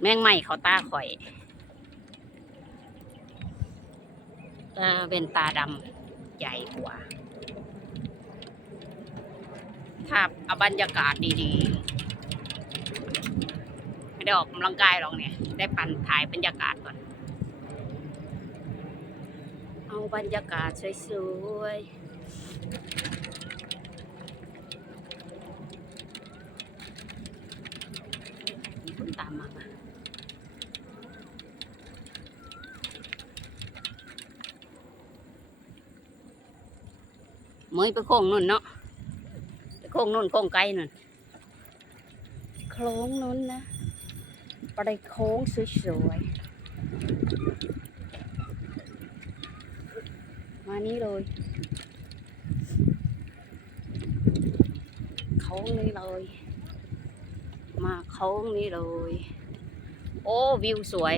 แมงไหม้เขาตาข่อยตาเป็นตาดำใหญ่กว่า ถ้าเอาบรรยากาศดีๆ ไม่ได้ออกกำลังกายหรอกเนี่ย ได้ปั่นถ่ายบรรยากาศก่อน เอาบรรยากาศสวยๆมีคนตามมา เมยไปโค้งนู่นเนาะไปโค้งนู่นโค้งไกลนู่นโค้งนู่นนะไปโค้งสวยๆมานี้เลยโค้งนี้เลย มาโค้งนี้เลย โอ้วิวสวย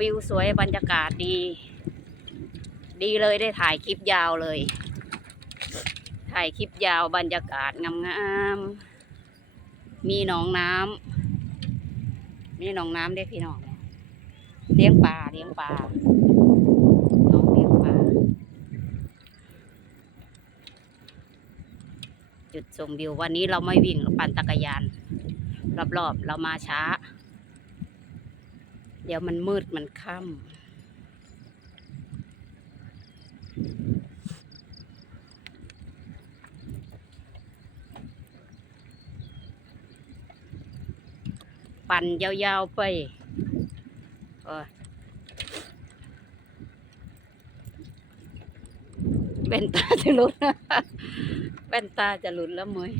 วิวสวยบรรยากาศดี ดีเลยได้ถ่ายคลิปยาวเลย ถ่ายคลิปยาวบรรยากาศงามๆ มีหนองน้ำมีหนองน้ำได้พี่น้องเลี้ยงปลาเลี้ยงปลาน้องเลี้ยงปลาจุดชมวิววันนี้เราไม่วิ่งเราปั่นจักรยาน รอบๆ เรามาช้า เดี๋ยวมันมืดมันค่ำ ปั่นยาวๆไปโอ้ยแว่นตาจะหลุดแว่นตาจะหลุดแล้วมวย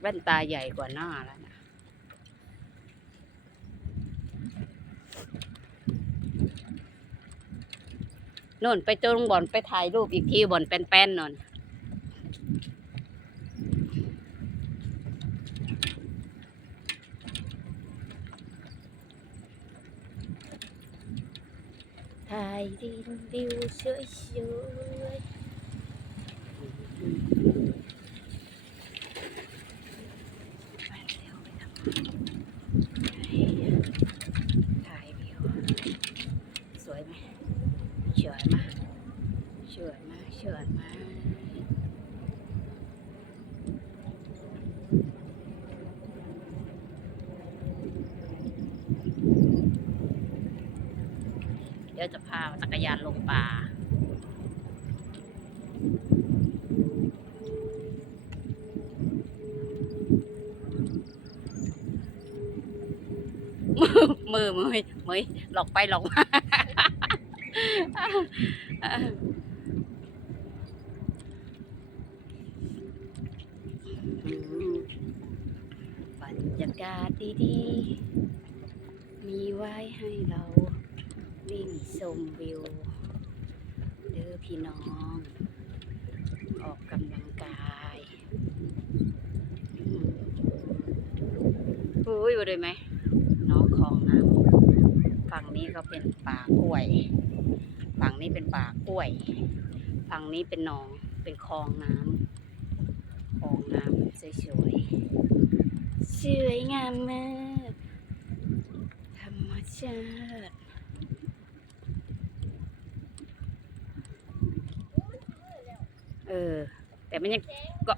แว่นตาใหญ่กว่าหน้าแล้วนะนู่นไปตรงบ่อนไปถ่ายรูปอีกทีบ่อนแป้นๆนนถ่น วิวสวยๆไปเร็วไปทำถ่ายวิวสวยไหมสวยมากสวยมากสวยมาก เดี๋ยวจะพาจักรยานลงป่า มือมือมือหลอกไปหลอกมาบรรยากาศดีๆ มีไว้ให้เรา มวิว เด้อพี่น้อง ออกกำลังกายอุ้ยมาเลยไหม น้องคลองน้ำฝั่งนี้ก็เป็นป่ากล้วย ฝั่งนี้เป็นป่ากล้วย ฝั่งนี้เป็นหนอง เป็นคลองน้ำคลองน้ำสวยๆ สวยงามมากธรรมชาติ ออแต่มันยังก็